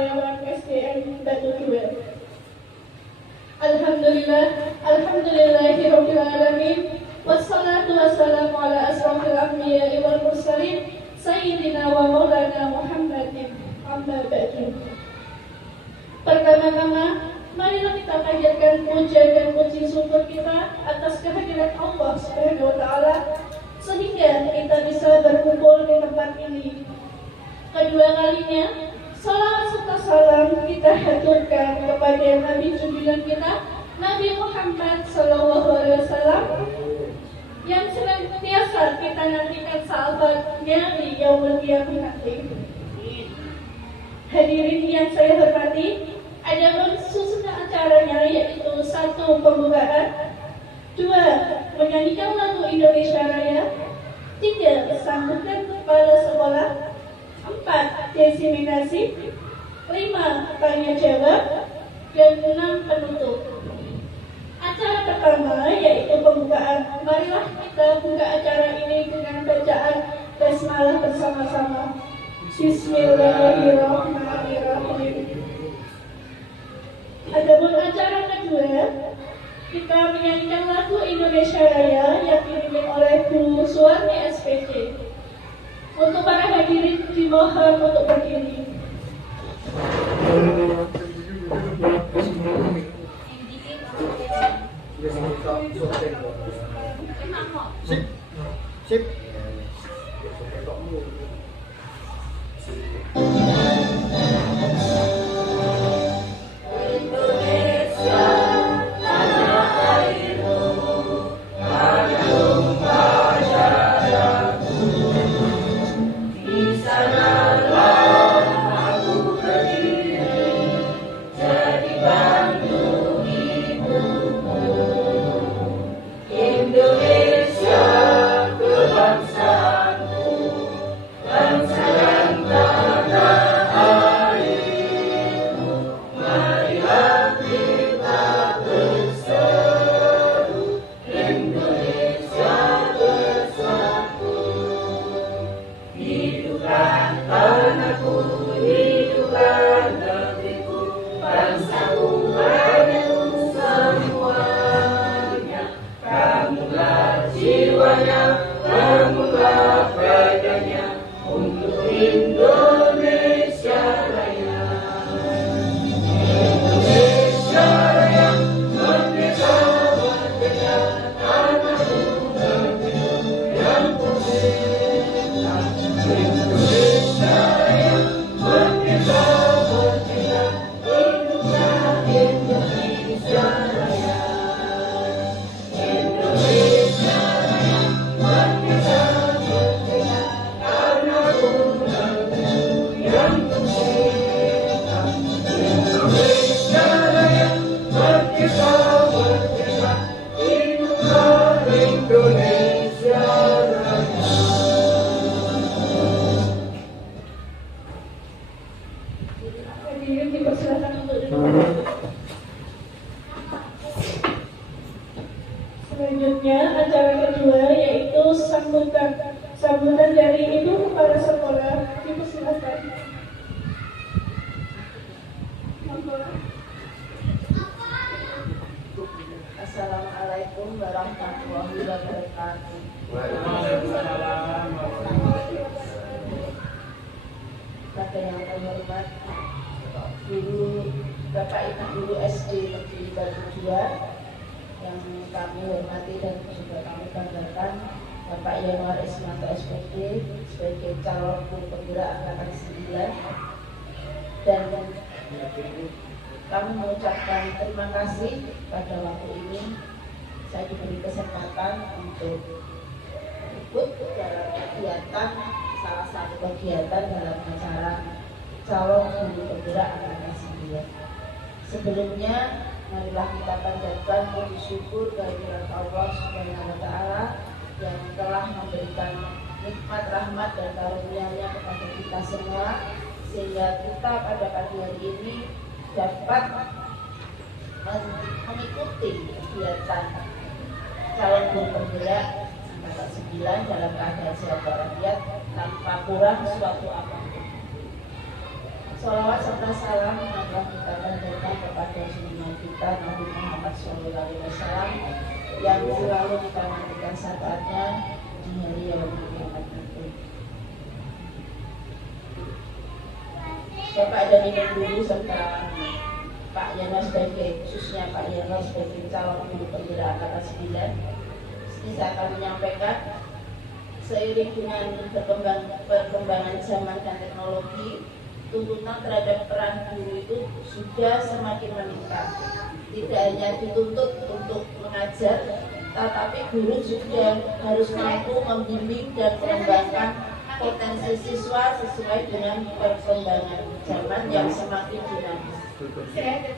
karyawan SDN Batu Duel. Alhamdulillahirabbil alamin. Wassalatu wassalamu ala asrofil anbiya'i wal mursalin sayyidina wa maulana Muhammadin amma ba'du. Pertama-tama, marilah kita panjatkan puja dan puji syukur kita atas kehadiran Allah Subhanahu wa taala sehingga kita bisa berkumpul di tempat ini. Kedua kalinya, salawat serta salam kita haturkan kepada Nabi junjungan kita, Nabi Muhammad SAW, yang senantiasa kita nantikan sahabatnya di yaumul qiyamah nanti. Hadirin yang saya hormati, adapun susunan acaranya yaitu 1. Pembukaan, 2. Menyanyikan lagu Indonesia Raya, 3. Sambutan kepala sekolah, 4. Desiminasi, 5. Tanya jawab, dan 6. Penutup. Acara pertama yaitu pembukaan. Marilah kita buka acara ini dengan bacaan basmalah bersama-sama. Bismillahirrahmanirrahim. Adapun acara kedua, kita menyanyikan lagu Indonesia Raya yang dipimpin oleh Bu Suwarni SPC. Untuk para hadirin dimohon untuk berdiri. Sip. Selanjutnya acara kedua yaitu sambutan dari Ibu Kepala Sekolah. Dipersilakan. Assalamualaikum warahmatullahi wabarakatuh. Pada yang terhormat guru Bapak Ibu guru SD Negeri Batu 2 yang kami hormati dan juga kami banggakan, Bapak Yanuar Ismanto SPD sebagai calon guru penggerak angkatan 9, dan kami mengucapkan terima kasih pada waktu ini saya diberi kesempatan untuk ikut dalam kegiatan, salah satu kegiatan dalam acara calon guru penggerak angkatan 9. Sebelumnya, marilah kita panjatkan puji syukur kehadirat Allah Subhanahu wa taala yang telah memberikan nikmat rahmat dan karunia-Nya kepada kita semua, sehingga kita pada pagi hari ini dapat mengikuti kegiatan calon guru penggerak angkatan 9 dalam keadaan sehat walafiat tanpa kurang suatu apapun. Salawat serta salam telah kita panjatkan kepada junjungan kita Nabi Muhammad SAW yang selalu kita nantikan syafaatnya di hari yaumul kiamat nanti. Bapak dan Ibu guru serta Pak Yana sebagai khususnya Pak Yana sebagai calon guru penggerak angkatan 9, ini saya akan menyampaikan seiring dengan perkembangan zaman dan teknologi, tuntutan terhadap peran guru itu sudah semakin meningkat. Tidak hanya dituntut untuk mengajar, tetapi guru juga harus mampu membimbing dan mengembangkan potensi siswa sesuai dengan perkembangan zaman yang semakin dinamis.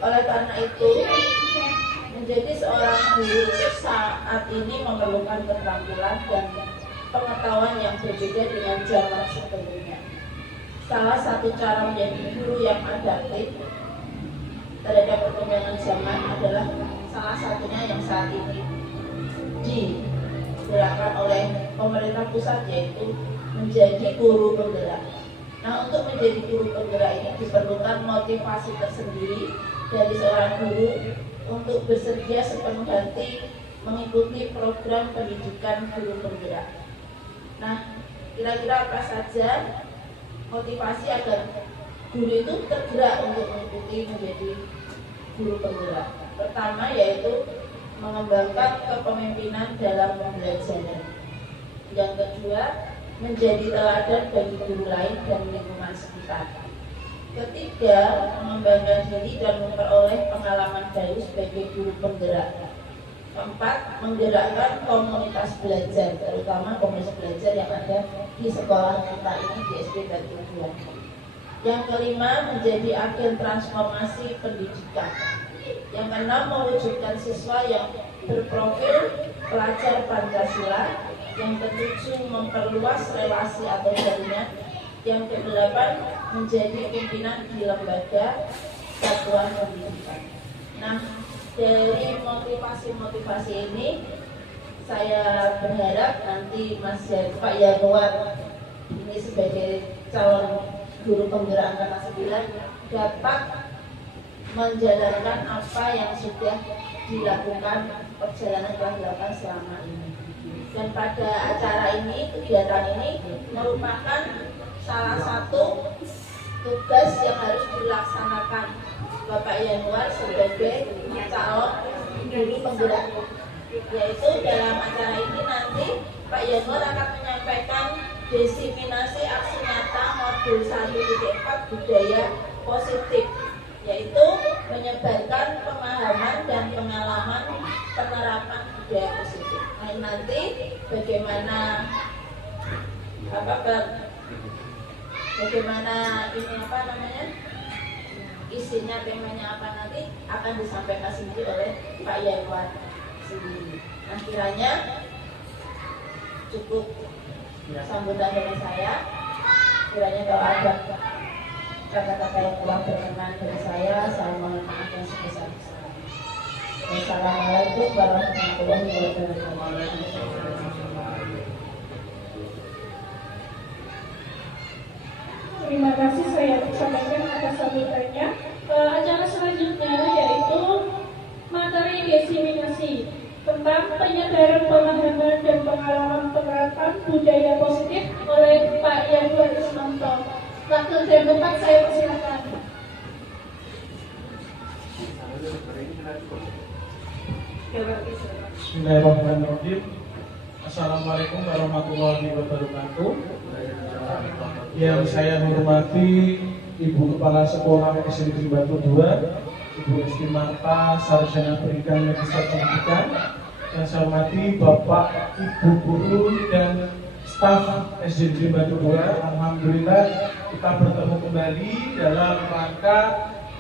Oleh karena itu, menjadi seorang guru saat ini memerlukan keterampilan dan pengetahuan yang berbeda dengan zaman sebelumnya. Salah satu cara menjadi guru yang adaptif terhadap perkembangan zaman adalah salah satunya yang saat ini digerakkan oleh pemerintah pusat, yaitu menjadi guru penggerak. Nah, untuk menjadi guru penggerak ini diperlukan motivasi tersendiri dari seorang guru untuk bersedia sepenuh hati mengikuti program pendidikan guru penggerak. Nah, kira-kira apa saja motivasi agar guru itu tergerak untuk mengikuti menjadi guru penggerak? Pertama yaitu mengembangkan kepemimpinan dalam pembelajaran. Yang kedua, menjadi teladan bagi guru lain dan lingkungan sekitar. Ketiga, mengembangkan diri dan memperoleh pengalaman baru sebagai guru penggerak. Keempat, menggerakkan komunitas belajar, terutama komunitas belajar yang ada di sekolah kita ini di SD Batu Bulan. Yang kelima, menjadi agen transformasi pendidikan. Yang keenam, mewujudkan siswa yang berprofil pelajar Pancasila. Yang ketujuh, memperluas relasi atau jaringan. Yang kedelapan, menjadi pimpinan di lembaga satuan pendidikan. Nah, dari motivasi-motivasi ini, saya berharap nanti Pak Yanuar ini sebagai calon guru penggerak angkatan 9 dapat menjalankan apa yang sudah dilakukan, perjalanan telah dilakukan selama ini. Dan pada acara ini, kegiatan ini merupakan salah satu tugas yang harus dilaksanakan Bapak Yanuar sebagai calon guru penggerak, yaitu dalam acara ini nanti Pak Yanuar akan menyampaikan diseminasi aksi nyata modul 1.4 budaya positif, yaitu menyebarkan pemahaman dan pengalaman penerapan budaya positif. Nah, nanti bagaimana isinya, temanya apa nanti akan disampaikan sendiri oleh Pak Yanuar sendiri. Nah, kiranya cukup sambutan dari saya. Kiranya kalau ada kata-kata yang kurang berkenan dari saya mohon maaf yang sebesar-besarnya. Wassalamualaikum warahmatullahi wabarakatuh. Terima kasih, saya sampaikan atas sambutannya. Acara selanjutnya yaitu materi diseminasi tentang penyebaran pemahaman dan pengalaman penerapan budaya positif oleh Pak Yanuar Ismanto. Waktu dan tempat saya persilakan. Bismillahirrahmanirrahim. Assalamualaikum warahmatullahi wabarakatuh. Yang saya hormati Ibu Kepala Sekolah SD Batu 2, Ibu Esti Marta, Sarjana Pendidikan Magister Pendidikan. Yang saya hormati Bapak, Ibu Guru dan staf SD Batu 2. Alhamdulillah kita bertemu kembali dalam rangka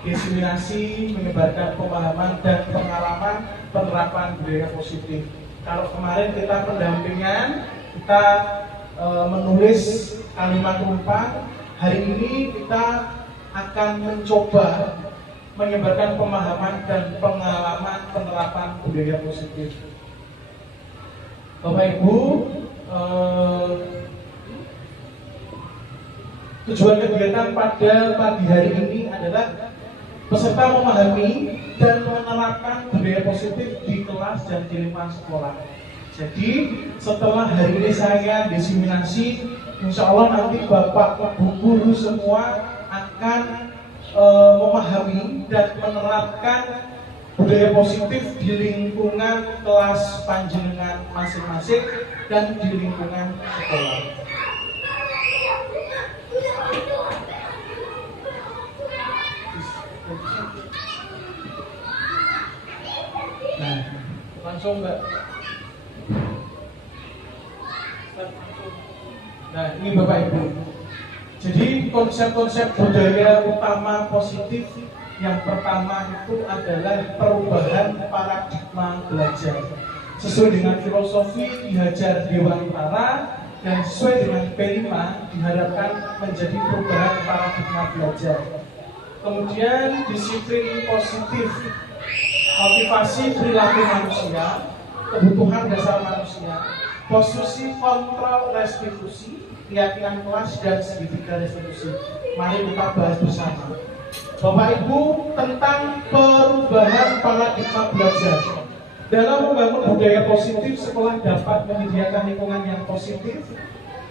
diseminasi menyebarkan pemahaman dan pengalaman penerapan budaya positif. Kalau kemarin kita pendampingan, kita menulis kalimat umpan. Hari ini kita akan mencoba menyebarkan pemahaman dan pengalaman penerapan budaya positif. Bapak Ibu, Tujuan kegiatan pada pagi hari ini adalah peserta memahami dan menerapkan budaya positif di kelas dan di lingkungan sekolah. Jadi setelah hari ini saya diseminasi, insya Allah nanti Bapak Ibu guru semua akan memahami dan menerapkan budaya positif di lingkungan kelas panjenengan masing-masing dan di lingkungan sekolah. Nah, langsung Mbak. Nah, ini Bapak Ibu. Jadi konsep-konsep budaya utama positif yang pertama itu adalah perubahan paradigma belajar. Sesuai dengan filosofi Ki Hajar Dewantara dan sesuai dengan P5 diharapkan menjadi perubahan paradigma belajar. Kemudian disiplin positif, motivasi perilaku manusia, kebutuhan dasar manusia, posisi kontrol restitusi, keyakinan kelas dan segitiga restitusi. Mari kita bahas bersama. Bapak Ibu, tentang perubahan paradigma belajar. Dalam membangun budaya positif, sekolah dapat menyediakan lingkungan yang positif,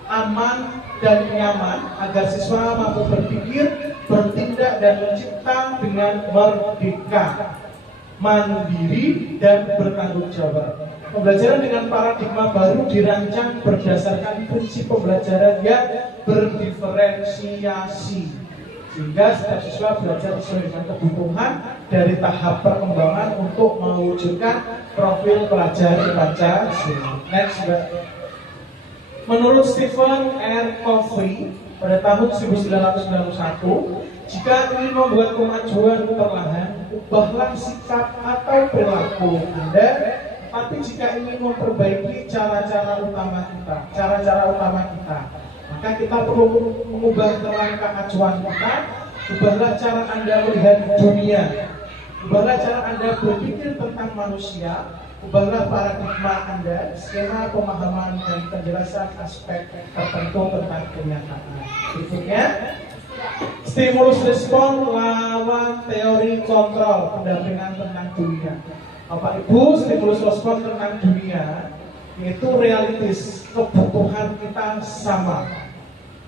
aman dan nyaman agar siswa mampu berpikir, bertindak dan mencipta dengan merdeka, mandiri dan bertanggung jawab. Pembelajaran dengan paradigma baru dirancang berdasarkan prinsip pembelajaran yang berdiferensiasi, sehingga setiap siswa belajar sesuai dengan kebutuhan dari tahap perkembangan untuk mewujudkan profil pelajar Pancasila. Next, Mbak. Menurut Stephen R. Covey pada tahun 1991, jika ingin membuat kemajuan perlahan, ubahlah sikap atau perilaku Anda. Tapi jika ingin memperbaiki cara-cara utama kita, maka kita perlu mengubah kerangka acuan kita. Ubahlah cara Anda melihat dunia, ubahlah cara Anda berpikir tentang manusia, ubahlah paradigma Anda, skema pemahaman dan penjelasan aspek tertentu tentang kenyataan. Berikutnya, stimulus respon lawan teori kontrol, pendampingan tentang dunia. Bapak Ibu, stimulus respon tentang dunia yaitu realitis, kebutuhan kita sama.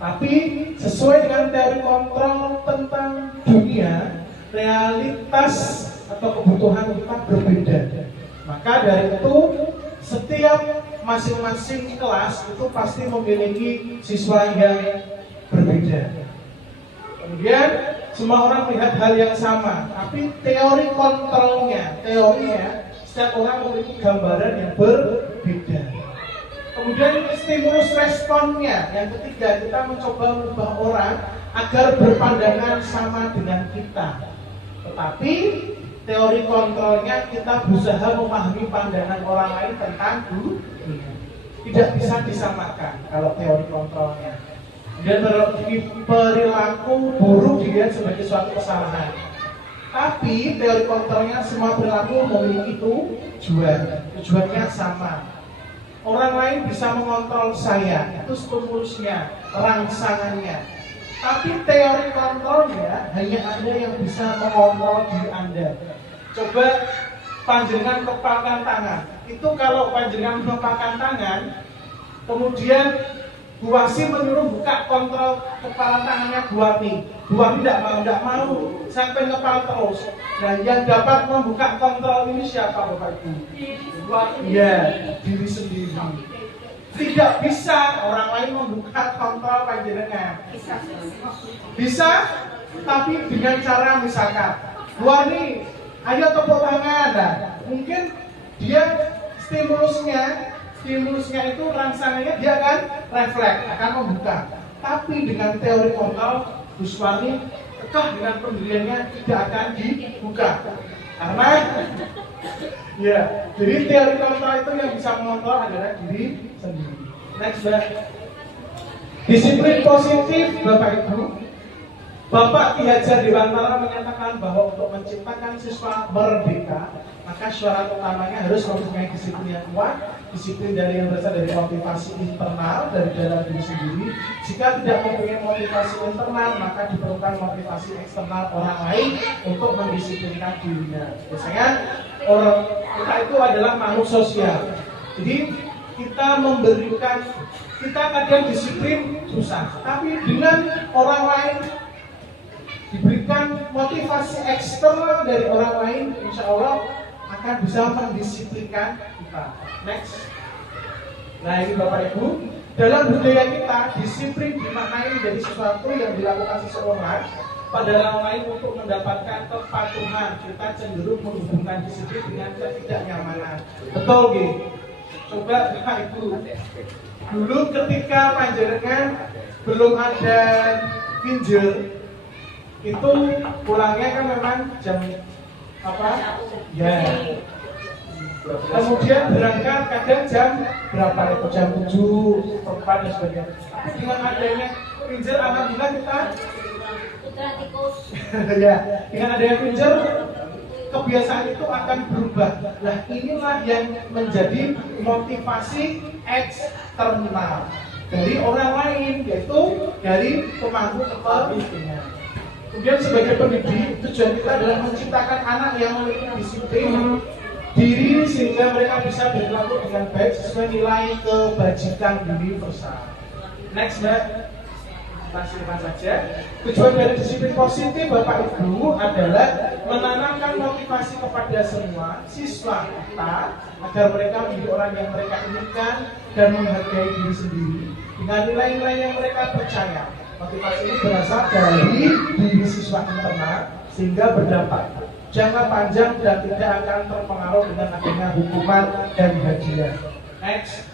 Tapi sesuai dengan teori kontrol tentang dunia, realitas atau kebutuhan kita berbeda. Maka dari itu, setiap masing-masing kelas itu pasti memiliki siswa yang berbeda. Kemudian semua orang melihat hal yang sama, tapi teorinya setiap orang memiliki gambaran yang berbeda. Kemudian stimulus responnya, yang ketiga, kita mencoba mengubah orang agar berpandangan sama dengan kita. Tetapi teori kontrolnya kita berusaha memahami pandangan orang lain tentang dunia. Tidak bisa disamakan kalau teori kontrolnya. Dan perilaku buruk dilihat sebagai suatu kesalahan. Tapi teori kontrolnya semua perilaku memiliki tujuannya sama. Orang lain bisa mengontrol saya, itu stimulusnya, rangsangannya. Tapi teori kontrolnya hanya Anda yang bisa mengontrol diri Anda. Coba panjenengan kepalkan tangan. Itu kalau panjenengan kepalkan tangan, kemudian Bu Wasi menyuruh buka kontrol kepala tangannya Bu Wati. Bu Wati tidak mau, sampai ngepal terus. Nah, yang dapat membuka kontrol ini siapa Bapak Ibu? Iya, diri sendiri. Tidak bisa orang lain membuka kontrol panjenengan. Bisa, tapi dengan cara misalkan, Bu Wati, ayo tepuk tangan. Nah, mungkin dia stimulusnya itu rangsangannya dia akan refleks, akan membuka. Tapi dengan teori kontrol, Bu Suwani kekeh dengan pendiriannya tidak akan dibuka. Karena ya, jadi teori kontrol itu yang bisa mengontrol adalah diri sendiri. Next, Mbak. Disiplin positif, Bapak Ibu. Bapak Ki Hajar Dewantara menyatakan bahwa untuk menciptakan siswa merdeka, maka syarat utamanya harus mempunyai disiplin yang kuat, disiplin dari yang berasal dari motivasi internal dari dalam diri sendiri. Jika tidak mempunyai motivasi internal, maka diperlukan motivasi eksternal orang lain untuk mendisiplinkan dirinya. Biasanya orang kita itu adalah makhluk sosial. Jadi kita kadang disiplin susah, tapi dengan orang lain diberikan motivasi eksternal dari orang lain, insya Allah akan bisa mendisiplinkan kita. Next. Nah ini Bapak Ibu, dalam budaya kita disiplin dimaknai menjadi sesuatu yang dilakukan seseorang pada orang lain untuk mendapatkan kepatuhan. Kita cenderung menghubungkan disiplin dengan ketidaknyamanan. Betul gitu. Coba Bapak Ibu, dulu ketika panjenengan belum ada pinjol, itu pulangnya kan memang jam apa? Ya. Kemudian berangkat kadang jam berapa itu? Jam 7, 4 dan sebagainya. Tapi dengan adanya pinjol, alhamdulillah kita ya, dengan adanya pinjol kebiasaan itu akan berubah. Nah inilah yang menjadi motivasi eksternal dari orang lain, yaitu dari pemangku kepentingan. Kemudian sebagai pendidik, tujuan kita adalah menciptakan anak yang memiliki disiplin diri sehingga mereka bisa berlaku dengan baik sesuai nilai kebajikan universal. Next, Mbak. Langsung saja. Tujuan dari disiplin positif Bapak Ibu adalah menanamkan motivasi kepada semua siswa kita agar mereka menjadi orang yang mereka inginkan dan menghargai diri sendiri dengan nilai-nilai yang mereka percaya. Motivasi ini berasal dari diri siswa internal sehingga berdampak jangka panjang dan tidak akan terpengaruh dengan adanya hukuman dan hadiah. Next.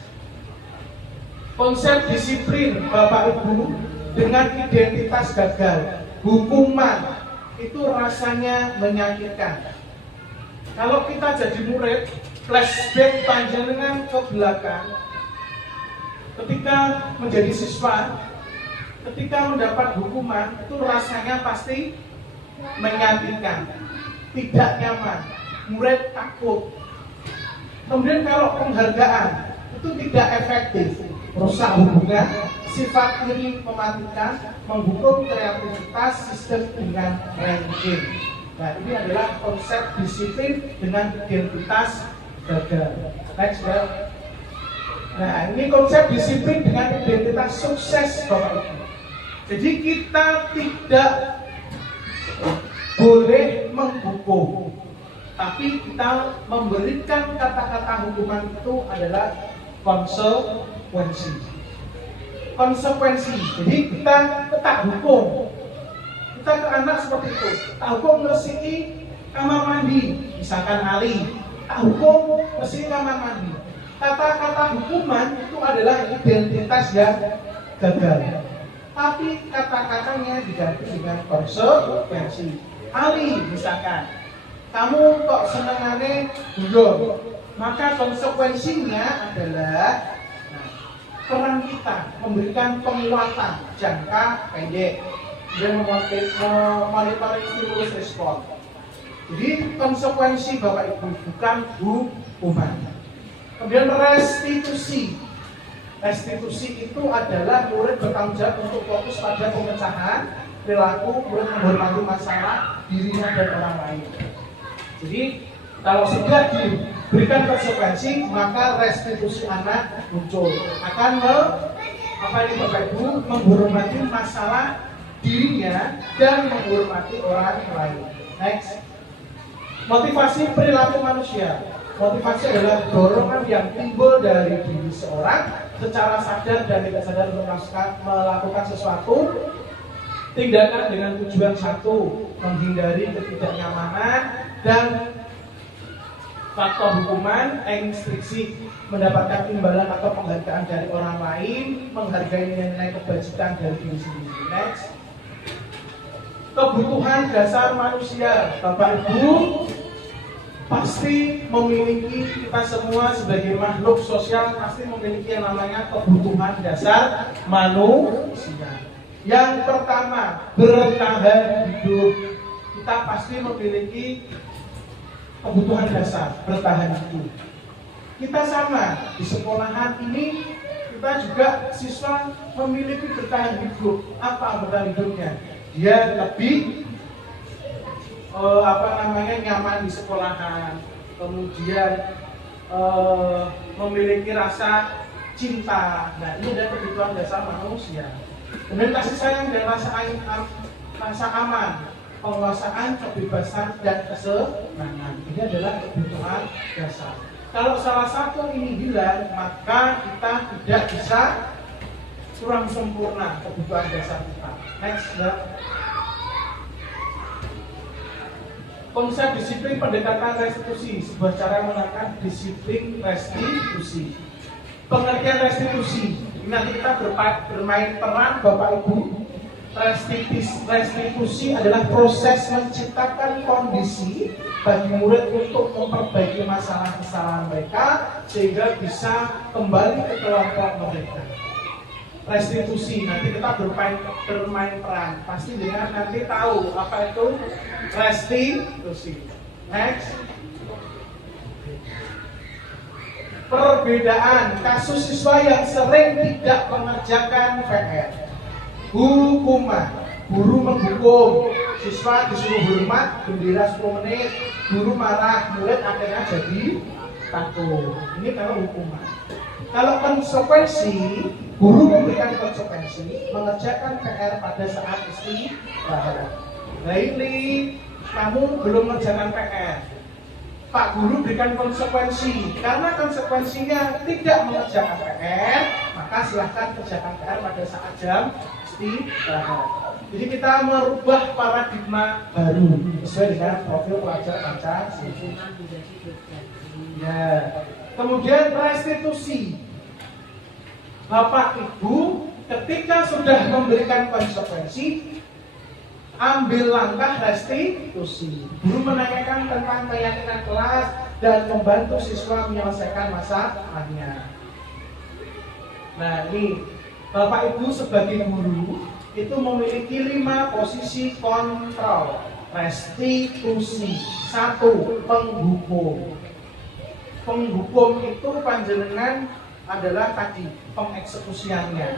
Konsep disiplin Bapak Ibu dengan identitas gagal, hukuman itu rasanya menyakitkan. Kalau kita jadi murid, flashback panjenengan ke belakang, ketika menjadi siswa, ketika mendapat hukuman, itu rasanya pasti menyakitkan, tidak nyaman, murid takut. Kemudian kalau penghargaan itu tidak efektif, merusak hubungan, sifat iri mematikan, menghukum kreativitas, sistem dengan ranking. Nah ini adalah konsep disiplin dengan identitas gagal. Next, ya. Nah ini konsep disiplin dengan identitas sukses Bapak Ibu. Jadi kita tidak boleh menghukum, tapi kita memberikan kata-kata hukuman itu adalah konsekuensi. Jadi kita tak hukum. Kita ke anak seperti itu. Tak hukum bersih kamar mandi, misalkan Ali. Tak hukum bersih kamar mandi. Kata-kata hukuman itu adalah identitas yang gagal. Tapi kata-katanya diganti dengan konsekuensi. Ali misalkan, kamu kok senengannya dulu, maka konsekuensinya adalah peran kita memberikan penguatan jangka pendek dan memonitoring stimulus respon. Jadi konsekuensi Bapak Ibu bukan hukuman. Kemudian restitusi. Restitusi itu adalah murid bertanggung jawab untuk fokus pada pemecahan perilaku, murid menghormati masalah dirinya dan orang lain. Jadi kalau sudah diberikan konsekuensi, maka restitusi anak muncul. Akan Bapak Ibu menghormati masalah dirinya dan menghormati orang lain. Next. Motivasi perilaku manusia. Motivasi adalah dorongan yang timbul dari diri seorang secara sadar dan tidak sadar untuk melakukan sesuatu tindakan dengan tujuan satu, menghindari ketidaknyamanan dan faktor hukuman, instruksi, mendapatkan imbalan atau penghargaan dari orang lain, menghargai nilai kebajikan dari diri sendiri. Next. Kebutuhan dasar manusia, Bapak Ibu pasti memiliki, kita semua sebagai makhluk sosial pasti memiliki yang namanya kebutuhan dasar manusia. Yang pertama, bertahan hidup. Kita pasti memiliki kebutuhan dasar bertahan hidup. Kita sama di sekolahan ini, kita juga siswa memiliki bertahan hidup. Apa bertahan hidupnya? Dia lebih nyaman di sekolahan, kemudian memiliki rasa cinta. Nah, ini adalah kebutuhan dasar manusia. Kemudian kasih sayang dan rasa aman, penguasaan, kebebasan, dan kesenangan. Ini adalah kebutuhan dasar. Kalau salah satu ini hilang, maka kita tidak bisa kurang sempurna kebutuhan dasar kita. Next, Mbak. Konsep disiplin pendekatan restitusi, sebuah cara menerapkan disiplin restitusi. Pengertian restitusi, ini nanti kita bermain peran Bapak Ibu. Restitusi adalah proses menciptakan kondisi bagi murid untuk memperbaiki masalah kesalahan mereka sehingga bisa kembali ke kelompok mereka. Restitusi, nanti kita bermain peran. Pasti dengan nanti tahu apa itu restitusi. Next. Perbedaan kasus siswa yang sering tidak mengerjakan PR. Hukuman, guru menghukum, siswa disuruh hormat, bendera 10 menit, guru marah, murid akhirnya jadi takut. Ini kalau hukuman. Kalau konsekuensi, guru memberikan konsekuensi, mengerjakan PR pada saat istirahat. Lately, kamu belum mengerjakan PR. Pak Guru berikan konsekuensi, karena konsekuensinya tidak mengerjakan PR, maka silahkan kerjakan PR pada saat jam istirahat. Jadi kita merubah paradigma baru sesuai dengan profil pelajar Pancasila. Ya. Kemudian restitusi. Bapak Ibu ketika sudah memberikan konsekuensi, ambil langkah restitusi. Guru menanyakan tentang keyakinan kelas dan membantu siswa menyelesaikan masalahnya. Nah, ini Bapak Ibu sebagai guru itu memiliki 5 posisi kontrol. Restitusi. 1. Penghukum. Penghukum itu panjenengan adalah tadi pengeksekusiannya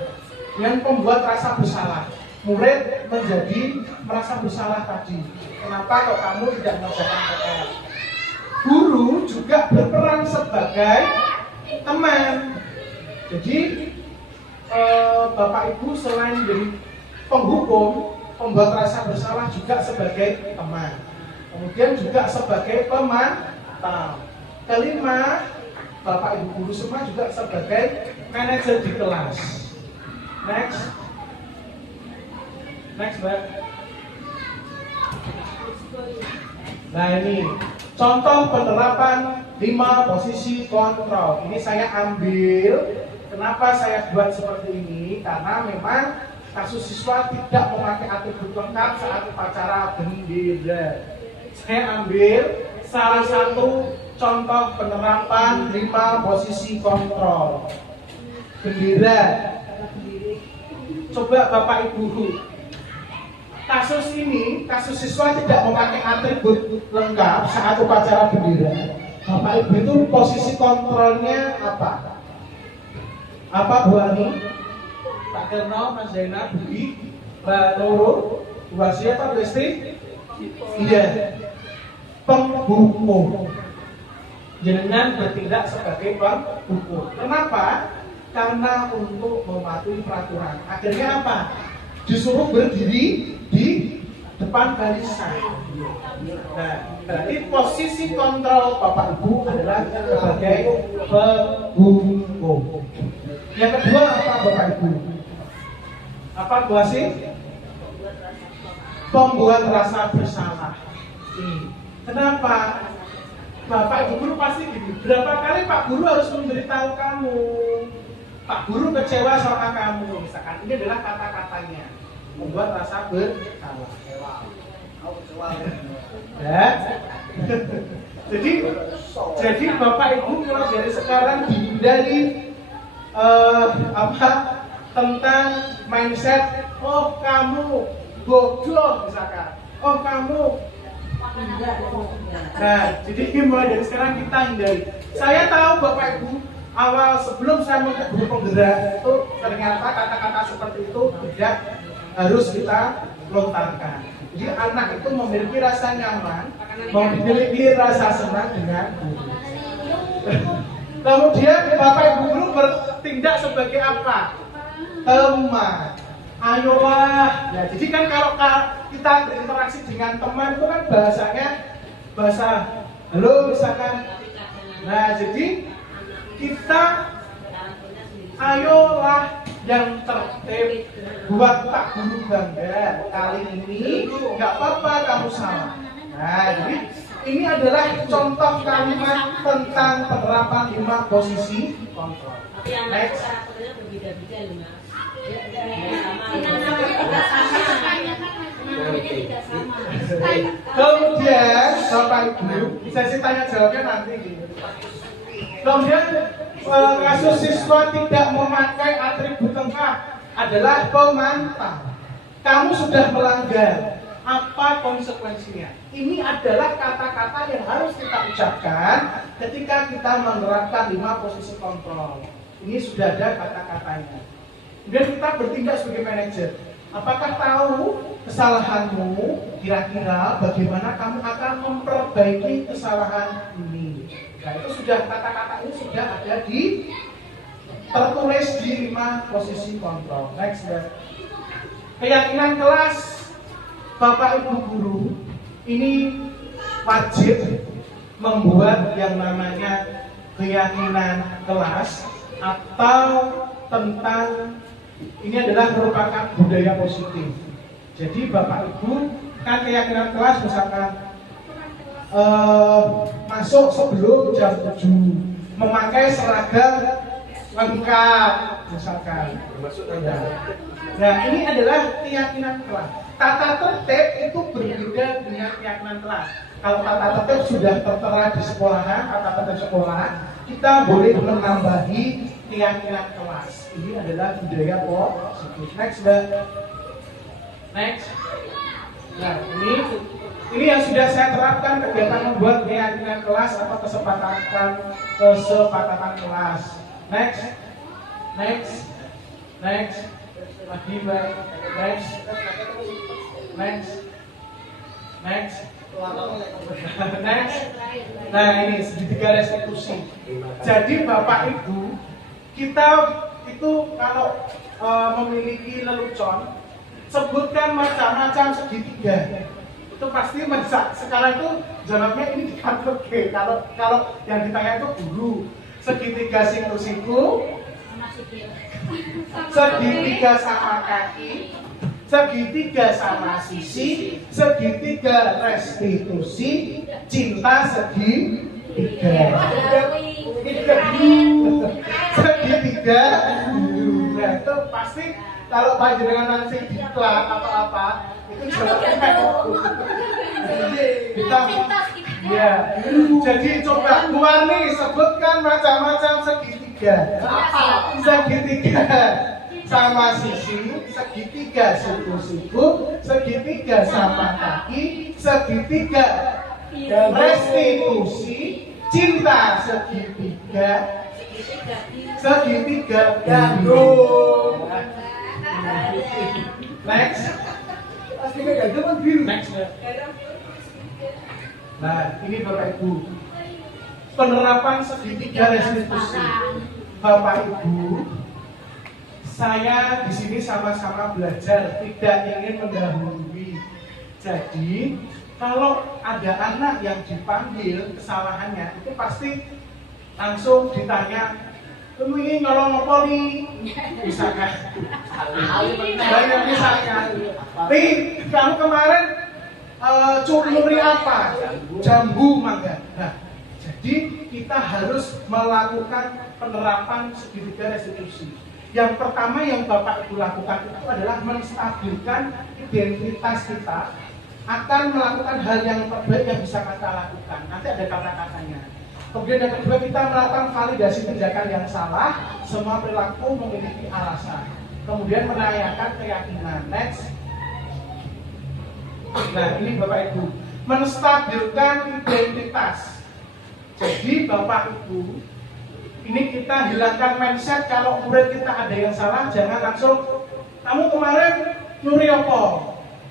dengan pembuat rasa bersalah. Murid menjadi merasa bersalah tadi. Kenapa kok kamu tidak mengerjakan PR? Guru juga berperan sebagai teman. Jadi Bapak Ibu selain dari penghukum, pembuat rasa bersalah juga sebagai teman. Kemudian juga sebagai pemantau. Kelima, Bapak Ibu guru semua juga sebagai manajer di kelas. Next, Mbak. Nah, ini contoh penerapan 5 posisi kontrol. Ini saya ambil. Kenapa saya buat seperti ini? Karena memang kasus siswa tidak memakai atribut lengkap saat upacara bendera. Saya ambil salah satu contoh penerapan 5 posisi kontrol. Bendera. Coba Bapak Ibu, kasus ini, kasus siswa tidak memakai atribut lengkap saat upacara bendera. Bapak Ibu itu posisi kontrolnya apa? Apa Bu Ani? Pak Kerno, Mas Zainab, Bu I, Mbak Nurul, Bu Asia, Pak Lesti? Iya. Penghukum. Jenengan bertindak sebagai penghukum. Kenapa? Karena untuk mematuhi peraturan. Akhirnya apa? Disuruh berdiri di depan barisan. Nah, berarti posisi kontrol Bapak Ibu adalah sebagai penghukum. Yang kedua apa Bapak Ibu? Apa Bu Asyik? Pembuat rasa bersalah. Kenapa? Bapak Ibu guru pasti gini. Berapa kali Pak Guru harus memberitahu kamu? Pak Guru kecewa sama kamu. Misalkan ini adalah kata-katanya. Membuat rasa bersalah. Ya. Jadi Bapak Ibu mulai dari sekarang dihindari tentang mindset, oh kamu bodoh misalkan, oh kamu. Nah, jadi mulai dari sekarang kita hindari. Saya tahu Bapak Ibu, awal sebelum saya menjadi guru penggerak itu ternyata kata-kata seperti itu tidak harus kita lontarkan. Jadi anak itu memiliki rasa nyaman, memiliki rasa senang dengan guru. Kemudian Bapak Ibu guru bertindak sebagai apa? Teman. Ayolah. Ya, jadi kan kalau kita berinteraksi dengan teman itu kan bahasanya bahasa halo misalkan. Nah, jadi kita ayolah yang tertib buat Pak Guru bangga. Kali ini nggak apa-apa kamu salah. Nah, jadi ini adalah contoh kalimat tentang penerapan 5 posisi kontrol. Next. Kemudian Bapak Ibu sesi tanya jawabnya nanti. Kemudian kasus siswa tidak memakai atribut lengkap adalah pemantau. Kamu sudah melanggar, apa konsekuensinya? Ini adalah kata-kata yang harus kita ucapkan ketika kita menerapkan 5 posisi kontrol. Ini sudah ada kata-katanya. Kemudian kita bertindak sebagai manajer. Apakah tahu kesalahanmu? Kira-kira bagaimana kamu akan memperbaiki kesalahan ini? Nah, itu sudah kata-kata ini sudah ada tertulis di 5 posisi kontrol. Next, ya. Keyakinan kelas Bapak Ibu guru ini wajib membuat yang namanya keyakinan kelas atau tentang ini adalah merupakan budaya positif. Jadi Bapak Ibu kan keyakinan kelas misalkan masuk sebelum jam 7, memakai seragam lengkap misalkan. Nah, ini adalah keyakinan kelas. Tata tertib itu berbeda dengan keyakinan kelas. Kalau tata tertib sudah tertera di sekolahan, tata tertib sekolah, kita boleh menambahi keyakinan kelas. Ini adalah budaya positif. Next, Mbak. Next. Nah, ini yang sudah saya terapkan kegiatan membuat keyakinan kelas atau kesepakatan kelas. Next. Next. Next. Lagi, Mbak. Next. Next. Next. Next. Nah, ini segitiga restitusi. Jadi Bapak Ibu, kita itu kalau memiliki lelucon, sebutkan macam-macam segitiga. Itu pasti sekarang itu jawabnya ini diatur G. Kalau yang ditanya itu guru, segitiga siku-siku, segitiga sama kaki, segitiga sama sisi, segitiga restitusi, cinta segitiga. Segitiga. Nah, itu pasti kalau panjenengan nanti diklat atau apa, itu jawabnya kita ya. Jadi coba Buani sebutkan macam-macam segitiga. Segitiga sama sisi, segitiga siku-siku, segitiga sama kaki, segitiga restitusi, cinta segitiga, segitiga gandum. Next. Next. Nah, ini Bapak Ibu, penerapan segitiga restitusi. Bapak Ibu, saya di sini sama-sama belajar, tidak ingin mendahului. Jadi, kalau ada anak yang dipanggil kesalahannya, itu pasti langsung ditanya, kamu ini nyolong apa nih? Misalkan, banyak misalkan, Ri, kamu kemarin curi apa? Jambu mangga. Nah, jadi kita harus melakukan penerapan segitiga restitusi. Yang pertama yang Bapak Ibu lakukan itu adalah menstabilkan identitas kita, akan melakukan hal yang terbaik yang bisa kita lakukan. Nanti ada kata-katanya. Kemudian yang kedua, kita melakukan validasi tindakan yang salah. Semua perilaku memiliki alasan. Kemudian menanyakan keyakinan. Next. Nah, ini Bapak Ibu, menstabilkan identitas. Jadi Bapak Ibu, ini kita hilangkan mindset kalau murid kita ada yang salah, jangan langsung kamu kemarin nyuri apa?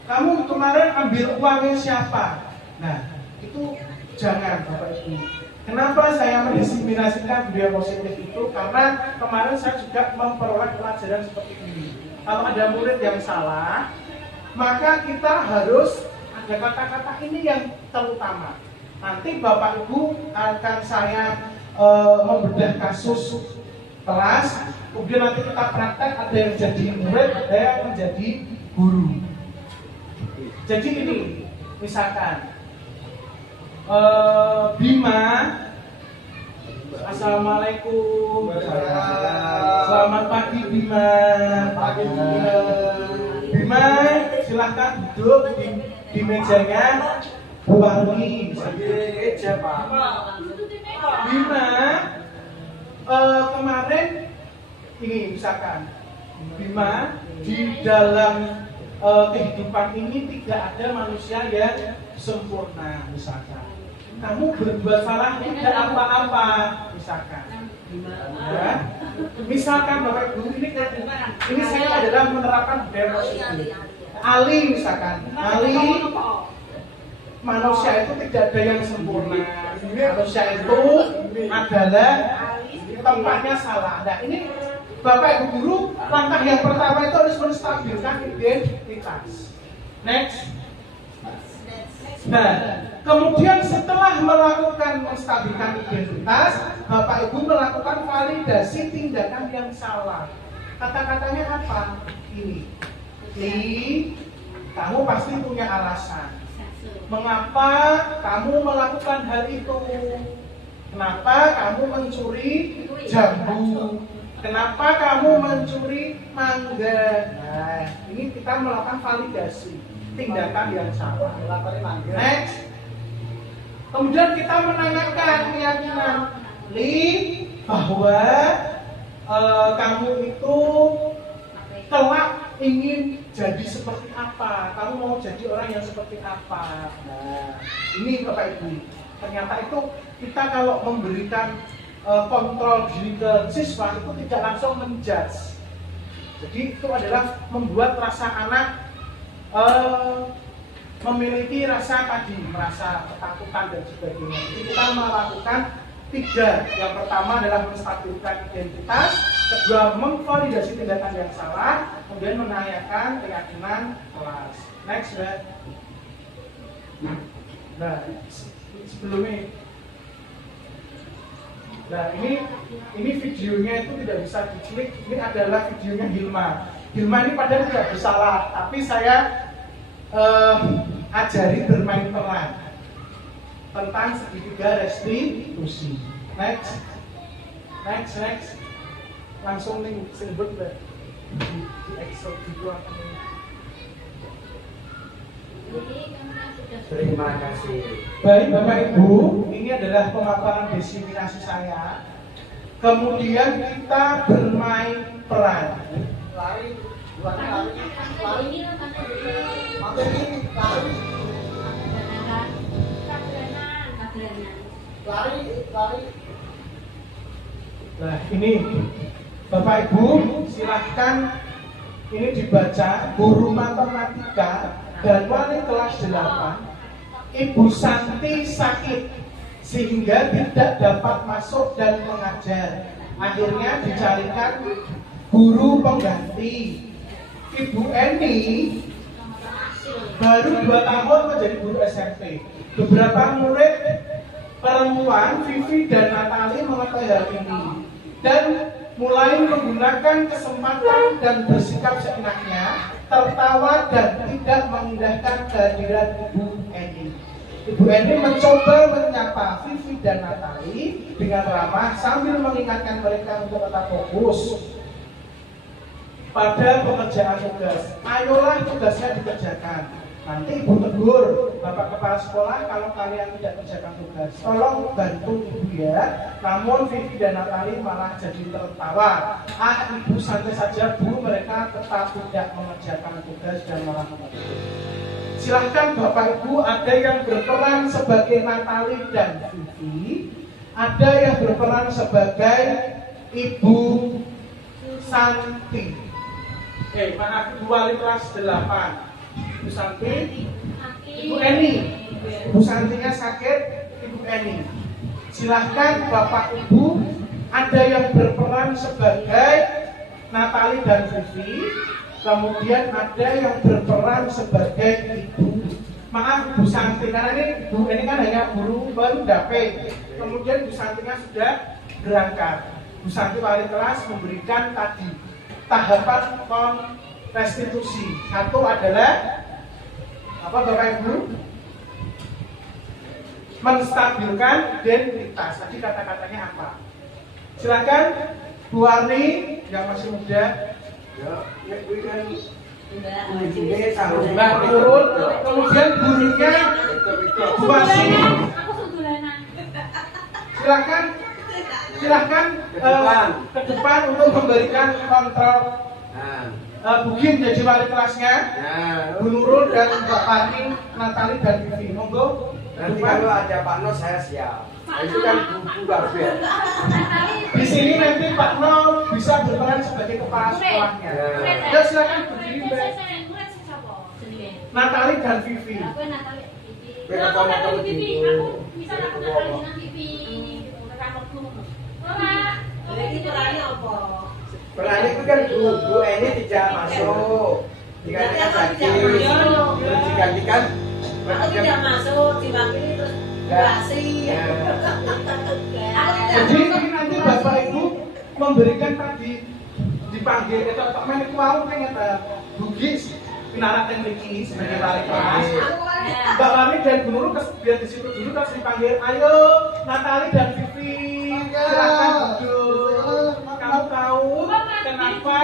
Kamu kemarin ambil uangnya siapa? Nah, itu jangan Bapak Ibu. Kenapa saya mendiskriminasikan budaya positif itu? Karena kemarin saya juga memperoleh pelajaran seperti ini. Kalau ada murid yang salah, maka kita harus ada kata-kata ini yang terutama. Nanti Bapak Ibu akan saya membedah kasus kelas, kemudian nanti kita praktek, ada yang jadi murid, ada yang menjadi guru. Jadi ini, misalkan Bima, Assalamualaikum, selamat pagi Bima. Bima, silahkan duduk di mejanya Bu Warni. Bima, kemarin ini misalkan Bima, di dalam kehidupan ini tidak ada manusia yang sempurna. Misalkan kamu berbuat salah tidak apa-apa, misalkan ya. Misalkan Bapak Ibu, ini saya adalah menerapkan budaya positif. Ali, misalkan Ali, manusia itu tidak ada yang sempurna. Manusia itu adalah tempatnya salah. Nah, ini Bapak Ibu guru, langkah yang pertama itu harus menstabilkan identitas. Next. Nah, kemudian setelah melakukan menstabilkan identitas, Bapak Ibu melakukan validasi tindakan yang salah. Kata-katanya apa? Ini. Kamu pasti punya alasan. Mengapa kamu melakukan hal itu? Kenapa kamu mencuri jambu? Kenapa kamu mencuri mangga? Nah, ini kita melakukan validasi tindakan yang salah. Next. Kemudian kita menanyakan keyakinan bahwa kamu itu kelak ingin jadi seperti apa? Kamu mau jadi orang yang seperti apa? Nah, ini Bapak Ibu. Ternyata itu kita kalau memberikan kontrol diri ke siswa itu tidak langsung menjudge. Jadi itu adalah membuat rasa anak memiliki rasa tadi, merasa ketakutan dan sebagainya. Jadi kita melakukan 3. Yang pertama adalah menstabilkan identitas, kedua memvalidasi tindakan yang salah, kemudian menanyakan keyakinan kelas. Next, ya. Nah, sebelumnya. Nah, ini videonya itu tidak bisa diklik. Ini adalah videonya Hilma. Hilma ini padahal tidak bersalah, tapi saya ajari bermain peran tentang segitiga restitusi. Next. Langsung nih sebut di episode video akan ini. Terima kasih. Baik Bapak Ibu, ini adalah pemaparan diseminasi saya. Kemudian kita bermain peran. Lari. Nah, ini Bapak Ibu, silahkan ini dibaca. Guru matematika dan wali kelas 8, Ibu Santi sakit sehingga tidak dapat masuk dan mengajar. Akhirnya dicarikan guru pengganti. Ibu Eni baru 2 tahun menjadi guru SMP. Beberapa murid perempuan, Vivi dan Natali mengetahui hal ini dan mulai menggunakan kesempatan dan bersikap seenaknya, tertawa dan tidak mengindahkan kehadiran Ibu Eni. Ibu Eni mencoba menyapa Vivi dan Natali dengan ramah sambil mengingatkan mereka untuk tetap fokus pada pekerjaan tugas. Ayolah tugasnya dikerjakan. Nanti ibu tegur Bapak Kepala Sekolah kalau kalian tidak kerjakan tugas. Tolong bantu ibu ya. Namun Vivi dan Natali malah jadi tertawa. Ibu santai saja bu, mereka tetap tidak mengerjakan tugas dan malah mengeluh. Silahkan Bapak Ibu ada yang berperan sebagai Natali dan Vivi. ada yang berperan sebagai Ibu Santi. Maaf, Ibu Wali kelas 8. Ibu Santi, Ibu Eni. Ibu Santinya sakit, Ibu Eni. Silahkan Bapak Ibu, ada yang berperan sebagai Natali dan Vivi, kemudian ada yang berperan sebagai Ibu, maaf Bu Santi, karena ini kan hanya guru baru dapet. Kemudian Bu Santinya sudah berangkat. Bu Santi wali kelas memberikan tadi tahapan restitusi. Satu adalah apa Bapak Ibu? Menstabilkan identitas. Tadi kata-katanya apa? Silakan Bu Arni yang masih muda. Ya, Bu kan Mbak turun, kemudian gurunya Bu Asi. Silahkan ke depan untuk memberikan kontrol. Bugin jadi wali kelasnya, Bu Nurul dan Mbak Parni, Natali dan Vivi. Monggo. Nanti kalau ada Pak No saya siap. Itu kan buku baru ya. Di sini nanti Pak No bisa berperan sebagai kepala sekolahnya. Ya silakan berdiri Mbak. Natali dan Vivi. Peran itu kan Bu Eni tidak masuk. Digantikan Zakir. Terus digantikan. Aku tidak masuk, diwakili terus basi. Jadi nanti Bapak Ibu memberikan tadi dipanggil itu Pak Menik mau kata Bugis Pinara Tekniki sebagai wali kelas. Mbak Wani dan Bu Nurul biar di situ dulu terus dipanggil. Ayo Natali dan Vivi, silakan duduk. Kamu tahu kenapa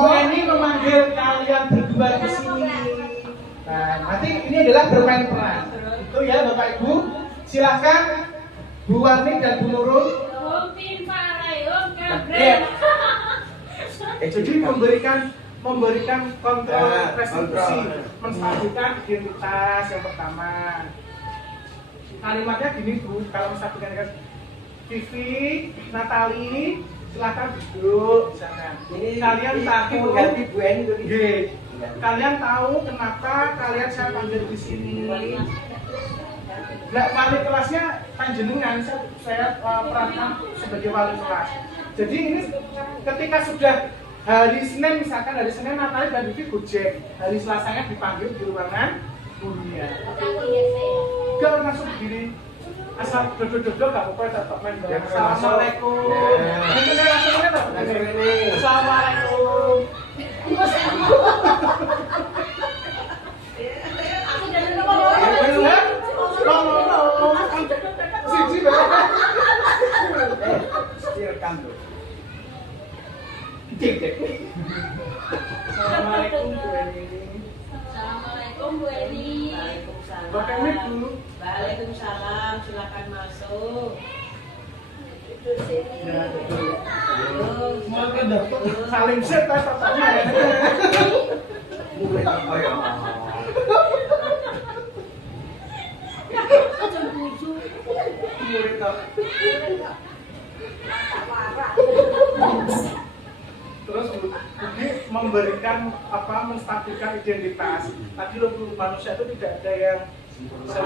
Bu Eni memanggil kalian berdua di sini? Nah, nanti ini adalah bermain peran. Itu ya Bapak Ibu. Silahkan Bu Wani dan Bu Nurul. Jadi memberikan kontrol restitusi, menstabilkan identitas yang pertama. Kalimatnya gini Bu, kalau menstabilkan Vivi, Natali, silakan duduk di sana. Kalian tahu ganti Bu Eni itu. Kalian tahu kenapa kalian saya panggil di sini? Nah, wali kelasnya panjenengan, saya perankan sebagai wali kelas. Jadi ini ketika sudah hari Senin, misalkan hari Senin Natali dan Vivi gojek, hari Selasanya dipanggil di ruangan gurunya. Gak langsung begini, asal duduk-duduk gak apa-apa, tetap main bareng. Assalamualaikum. Mungkin langsung ini. Assalamualaikum. Assalamualaikum Bu Eni. Assalamualaikum Bu Eni. Waalaikumsalam. Waalaikumsalam. Silakan masuk. Ya, saling set tatapnya. Mulai apa ya? Terus Budi memberikan apa, menstabilkan identitas. Tadi lo manusia itu tidak ada yang sempurna.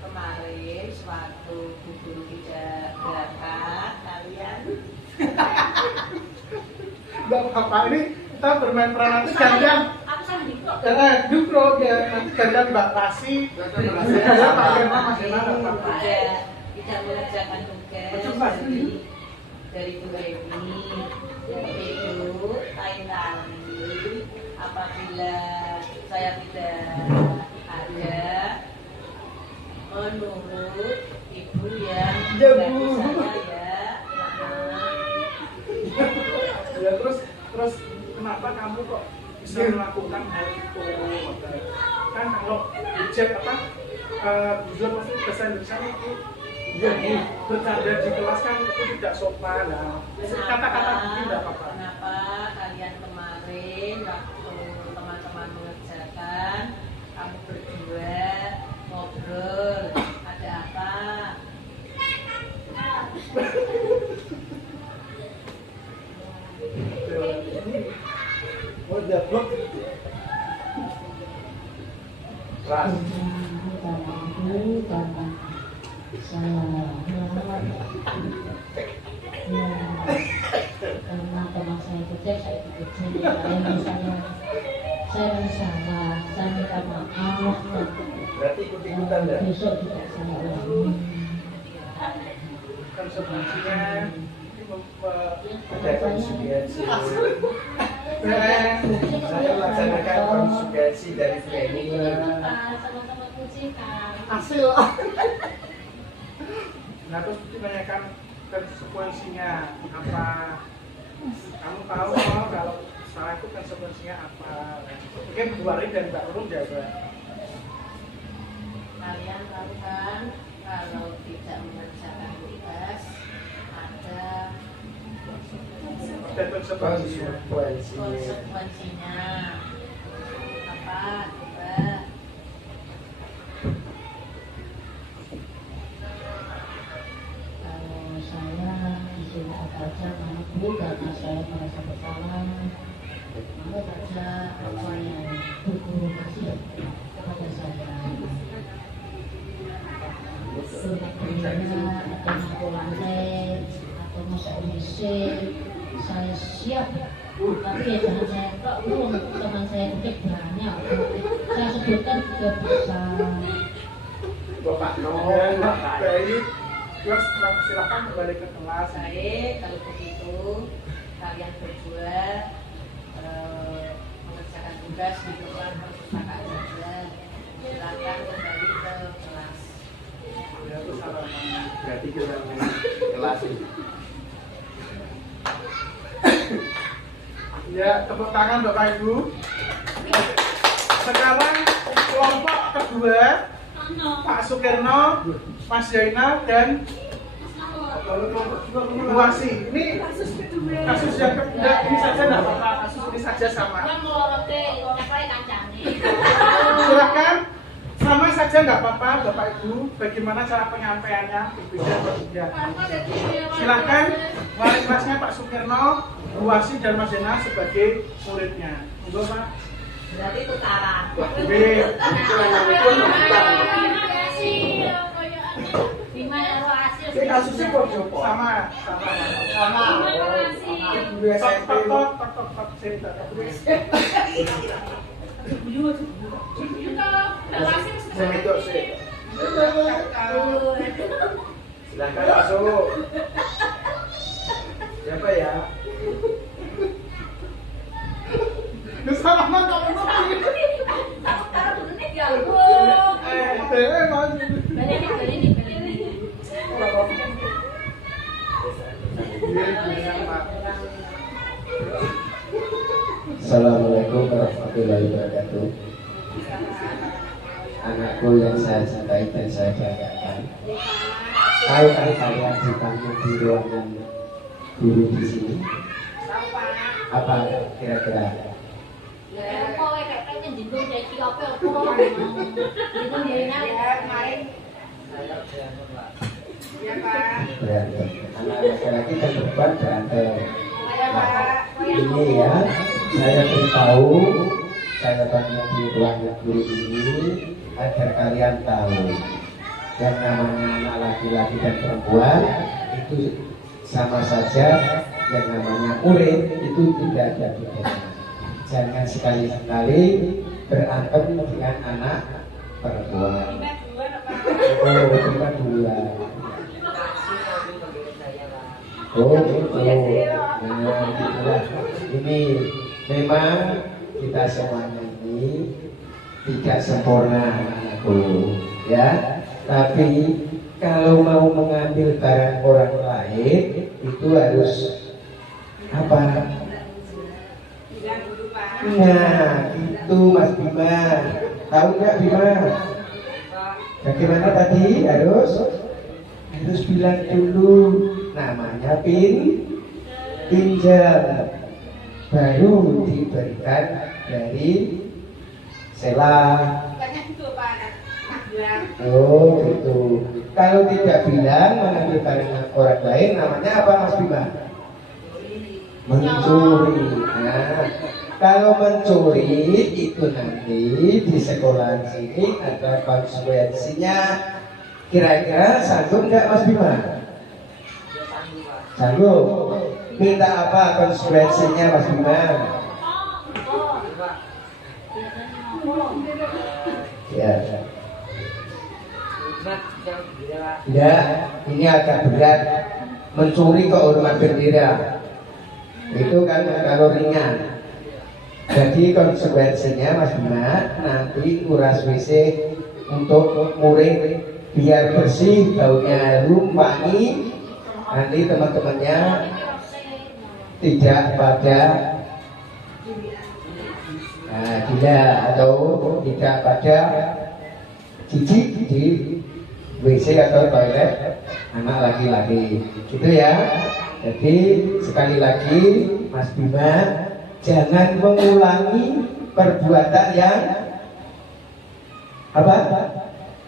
Kemarin suatu guru tidak berangkat, kalian Enggak apa-apa, ini kita bermain peran nanti gantian. aku sama Diko. Karena dukro ya, nanti gantian Mbak Pasi. Saya pakai nama tidak mengerjakan tugas dari Bu Eni, yaitu lain kali apabila saya tidak ada menurut ibu yang ganti saya ya. Terus kenapa kamu kok bisa melakukan hal itu? Kan kalau ujian apa belajar pasti bahasa Indonesia itu jadi bercanda di kelas kan itu tidak sopan. Nah, kata-kata mungkin tidak apa-apa. Kenapa kalian kemarin waktu teman-teman mengerjakan kamu berdua Oh, dia blok. Ras. Karena teman saya kecil, saya kecil, saya bersalah, saya minta maaf dan Berarti ikut-ikutan ya? besok juga saya ulangi. Konsekuensinya Ada konsekuensi. Saya melaksanakan konsekuensi dari training. Sama-sama puji kan. Hasil. Nah terus ditanyakan konsekuensinya apa? Kamu tahu kalau salah itu konsekuensinya apa? Mungkin Bu Wari dan Mbak Nurul jawab. Kalian tahu kan kalau tidak mengerjakan tugas ada Ada konsekuensinya. konsekuensinya. Apa? Coba. Kalau saya disuruh baca mampu karena saya merasa bersalah, mau baca apa yang guru kasih kepada saya. Surat bendera atau nyapu lantai atau masak WC, saya siap. Tapi ya jangan saya kok belum teman saya kecil banyak. Saya sebutkan 3 besar. Bapak Dan baik, terus silakan kembali ke kelas. Baik, kalau begitu kalian berdua mengerjakan tugas di depan perpustakaan saja. Silakan kembali ke kelas. Ya, terus salaman. berarti kita kelas ini. Ya, tepuk tangan Bapak Ibu. Sekarang kelompok kedua Pak Sukirno, Mas Zainal dan Bu Wasi. Ini kasus yang kedua, ini saja enggak apa-apa, kasus ini saja sama. Silakan sama saja nggak apa-apa Bapak Ibu. Bagaimana cara penyampaiannya berbeda atau tidak? Silakan wali kelasnya Pak Sukirno, Bu Wasi dan Mas Zainal sebagai muridnya. Monggo Pak. Berarti tukaran. B. Ini kasusnya kok jopo? Sama. Guru SMP. Tok cerita. Saya itu sih. Silakan masuk. Siapa ya? Salaman kamu nanti. Assalamualaikum warahmatullahi wabarakatuh. Anakku yang saya cintai dan saya banggakan. Tahukah kalian dipanggil di ruangan guru di sini? Apa kira-kira? Berantem. Anak laki-laki dan perempuan berantem. Ini ya, saya beritahu, saya banyak di ruangan guru ini agar kalian tahu yang namanya anak laki-laki dan perempuan itu sama saja, yang namanya murid itu tidak ada bedanya. Jangan sekali-sekali berantem dengan anak perempuan. Oh, cuma 2. Oh gitu. Nah, itulah. Ini memang kita semuanya ini tidak sempurna anakku, ya. Tapi kalau mau mengambil barang orang lain itu harus apa? Nah, itu Mas Bima. Tahu nggak Bima? Bagaimana tadi? Harus bilang dulu namanya pinjam, baru diberikan dari selah. Oh gitu. Kalau tidak bilang mengambil barang orang lain, namanya apa Mas Bima? Mencuri. Nah, Kalau mencuri itu nanti di sekolah sini ada konsekuensinya. Kira-kira sanggup nggak Mas Bima? Sanggup. Minta apa konsekuensinya Mas Bima? Ya. Ya, ini agak berat. Mencuri kehormatan bendera itu kan kalau ringan. Jadi konsekuensinya Mas Bima nanti kuras WC untuk murid biar bersih, baunya harum, wangi. Nanti teman-temannya tidak pada gila atau tidak pada jijik di WC atau toilet anak laki-laki. Gitu ya. Jadi sekali lagi Mas Bima, jangan mengulangi perbuatan yang apa?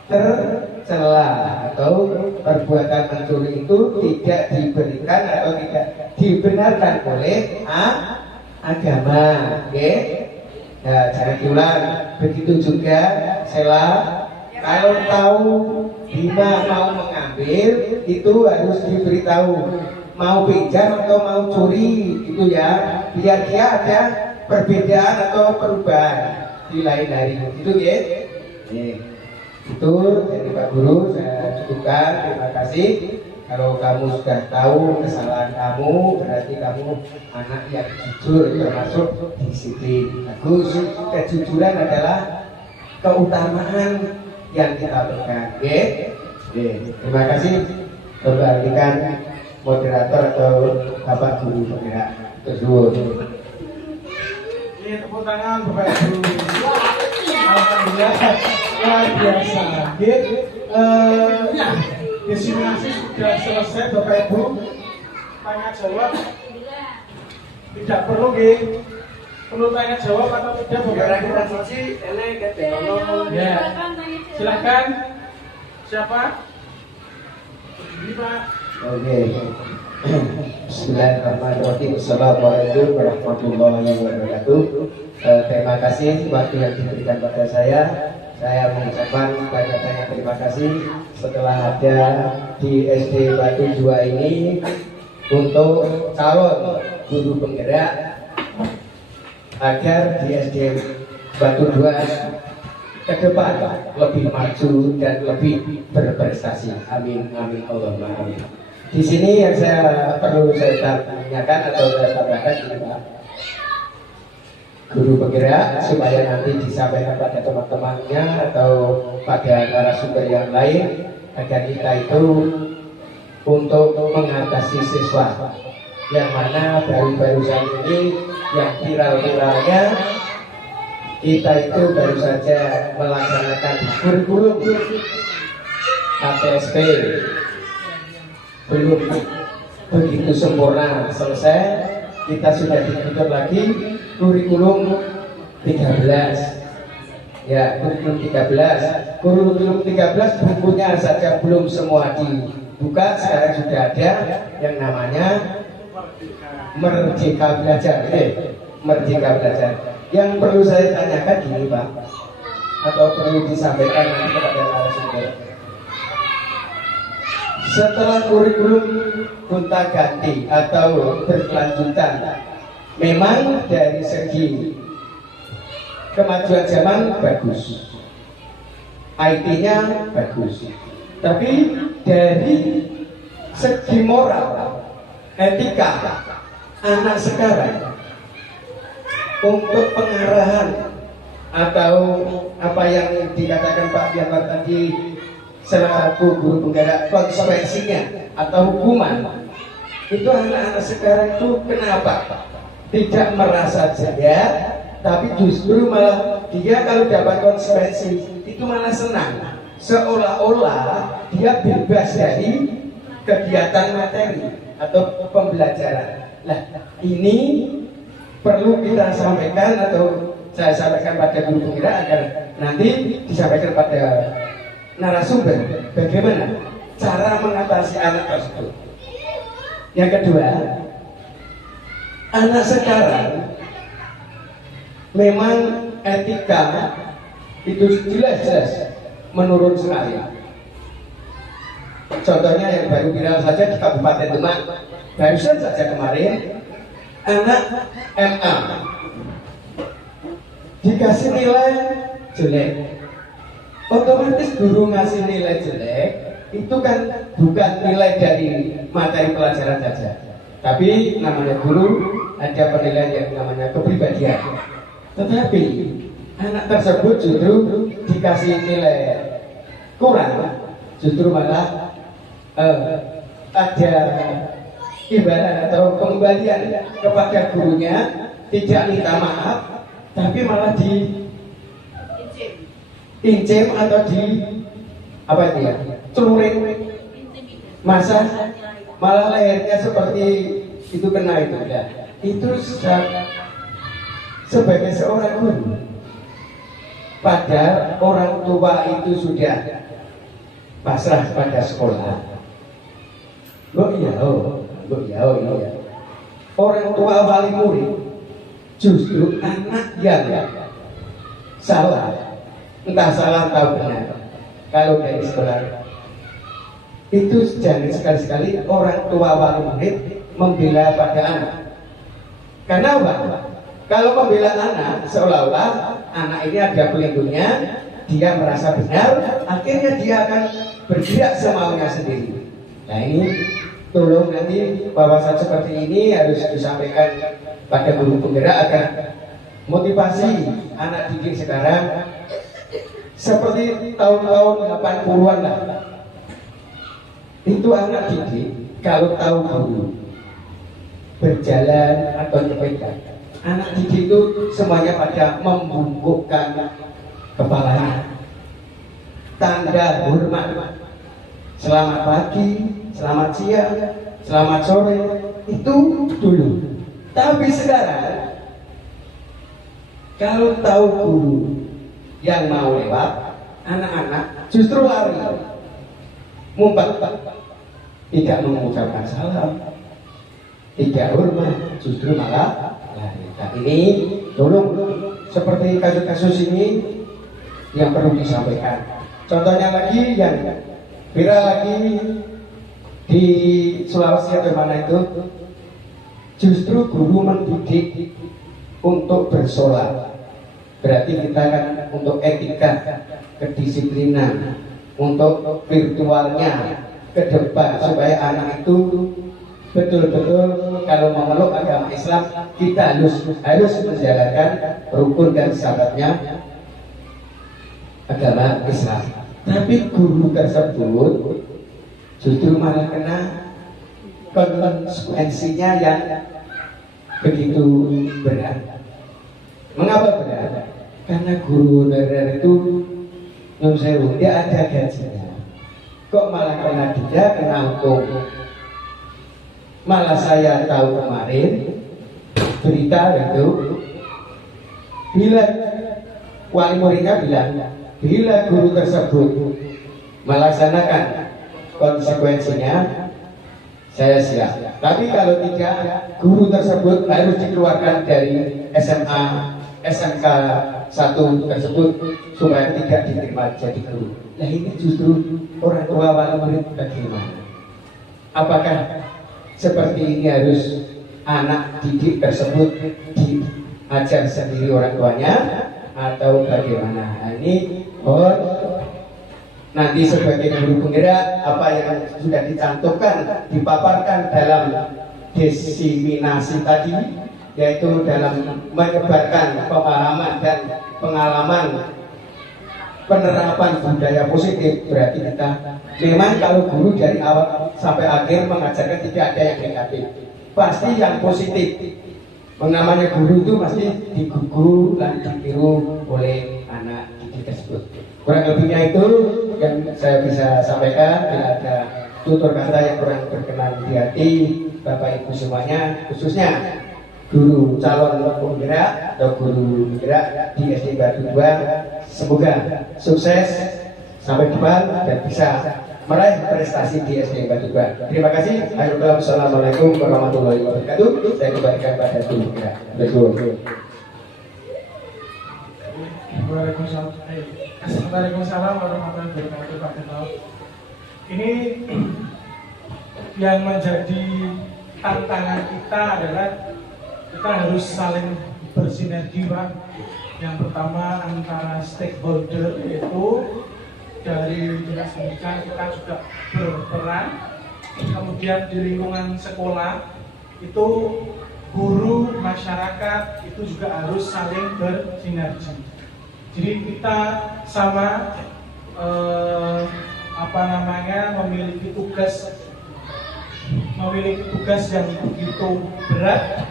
Tercela atau perbuatan mencuri itu tidak diberikan atau tidak dibenarkan oleh agama. Oke? Nah, jangan diulang. Begitu juga Sela, kalau tahu Bima mau mengambil itu harus diberitahu. Mau pinjam atau mau curi itu ya, biar dia ada perbedaan atau perubahan di lain hari itu ya. Itu dari Pak Guru saya cukupkan. Terima kasih. Kalau kamu sudah tahu kesalahan kamu, berarti kamu anak yang jujur, termasuk disiplin. Bagus. Kejujuran adalah keutamaan yang kita pegang. Terima kasih. Kembalikan moderator atau Bapak Guru penggerak tersebut. Ini tepuk tangan Bapak Ibu. Alhamdulillah luar biasa. Disimulasi sudah selesai Bapak Ibu. Tanya jawab tidak perlu perlu tanya jawab atau tidak Bapak Ibu? Ya. Silakan. Siapa? Bima. Oke. Bismillahirrahmanirrahim. Assalamualaikum warahmatullahi wabarakatuh. Terima kasih waktu yang diberikan pada saya. Saya mengucapkan banyak-banyak terima kasih setelah ada di SD Batu 2 ini untuk calon guru penggerak agar di SD Batu 2 ke depan lebih maju dan lebih berprestasi. Amin, amin, Allahumma amin. Di sini yang perlu saya tanyakan atau saya tambahkan ini Pak, guru penggerak supaya nanti disampaikan pada teman-temannya atau pada narasumber yang lain agar kita itu untuk mengatasi siswa yang mana baru-barusan ini yang viral-viralnya kita itu baru saja melaksanakan kurikulum KTSP belum begitu sempurna selesai, kita sudah dibentuk lagi kurikulum 13 ya, kurikulum 13 bukunya saja belum semua dibuka. Sekarang sudah ada yang namanya Merdeka Belajar. Merdeka Belajar. Yang perlu saya tanyakan gini Pak, atau perlu disampaikan nanti kepada narasumber, setelah kurikulum gonta ganti atau berkelanjutan, memang dari segi kemajuan zaman bagus, IT-nya bagus, tapi dari segi moral, etika anak sekarang untuk pengarahan atau apa yang dikatakan Pak Bianwar tadi selaku guru penggerak, konsekuensinya atau hukuman itu anak-anak sekarang itu kenapa tidak merasa jaya, tapi justru malah dia kalau dapat konsekuensi itu malah senang, seolah-olah dia bebas dari kegiatan materi atau pembelajaran. Nah, ini perlu kita sampaikan atau saya sampaikan pada guru penggerak agar nanti disampaikan pada narasumber bagaimana cara mengatasi anak tersebut. Yang kedua, anak sekarang memang etika itu jelas-jelas menurun sekali. Contohnya yang baru viral saja di Kabupaten Demak, barusan saja kemarin anak MA dikasih nilai jelek. Otomatis guru ngasih nilai jelek itu kan bukan nilai dari materi pelajaran saja, tapi namanya guru ada penilaian yang namanya kepribadian. Tetapi anak tersebut justru dikasih nilai kurang, justru malah ada imbalan atau pengembalian kepada gurunya, tidak minta maaf, tapi malah incim atau di apa itu ya, celurit, masa malah lehernya seperti itu kena itu ya. Itu sebagai seorang guru, padahal orang tua itu sudah pasrah pada sekolah. Iya. Orang tua wali murid justru anak yang salah, entah salah atau benar. Kalau dari sekolah itu jangan sekali-sekali orang tua wali murid membela pada anak. Karena apa? Kalau membela anak seolah-olah anak ini ada pelindungnya, dia merasa benar, akhirnya dia akan bergerak semaunya sendiri. Nah ini tolong nanti wawasan seperti ini harus disampaikan pada guru penggerak agar motivasi anak didik sekarang seperti tahun-tahun 80-an lah. Itu anak didik kalau tahu guru berjalan atau berpegang, anak didik itu semuanya pada membungkukkan kepalanya, tanda hormat. Selamat pagi, selamat siang, selamat sore, itu dulu. Tapi sekarang kalau tahu guru yang mau lewat, anak-anak justru lari, ngumpet, tidak mengucapkan salam, tidak hormat, justru malah lari. Nah ini tolong seperti kasus-kasus ini yang perlu disampaikan. Contohnya lagi yang viral lagi di Sulawesi atau mana itu, justru guru mendidik untuk bersolat. Berarti kita kan untuk etika, kedisiplinan, untuk virtualnya ke depan supaya anak itu betul-betul kalau memeluk agama Islam kita harus menjalankan rukun dan syaratnya agama Islam. Tapi guru tersebut justru malah kena konsekuensinya yang begitu berat. Mengapa berat? Karena guru honorer itu dia ada gajinya. Kok malah kena denda, kena hukum? Malah saya tahu kemarin berita itu, bila wali muridnya bilang, bila guru tersebut melaksanakan konsekuensinya, saya siap. Tapi kalau tidak, guru tersebut harus dikeluarkan dari SMA, SMK 1 tersebut supaya tidak diterima jadi guru. Nah ini justru orang tua wali murid bagaimana? Apakah seperti ini harus anak didik tersebut diajar sendiri orang tuanya atau bagaimana? Nah, ini nanti sebagai guru penggerak apa yang sudah dicantumkan, dipaparkan dalam diseminasi tadi, yaitu dalam menyebarkan pemahaman dan pengalaman penerapan budaya positif. Berarti kita memang kalau guru dari awal sampai akhir mengajarkan tidak ada yang negatif, pasti yang positif. Namanya guru itu pasti digugu dan ditiru oleh anak didik tersebut. Kurang lebihnya itu yang saya bisa sampaikan. Bila ada tutur kata yang kurang berkenan di hati Bapak Ibu semuanya, khususnya guru calon penggerak atau guru penggerak di SD Batu 2, semoga sukses sampai depan dan bisa meraih prestasi di SD Batu 2. Terima kasih. Assalamualaikum warahmatullahi wabarakatuh. Saya kembalikan pada guru penggerak. Waalaikumsalam warahmatullahi wabarakatuh Pak Ketua. Ini yang menjadi tantangan kita adalah kita harus saling bersinergi Pak. Yang pertama antara stakeholder, yaitu dari dinas pendidikan kita juga berperan. Kemudian di lingkungan sekolah itu guru, masyarakat itu juga harus saling bersinergi. Jadi kita sama memiliki tugas yang begitu berat.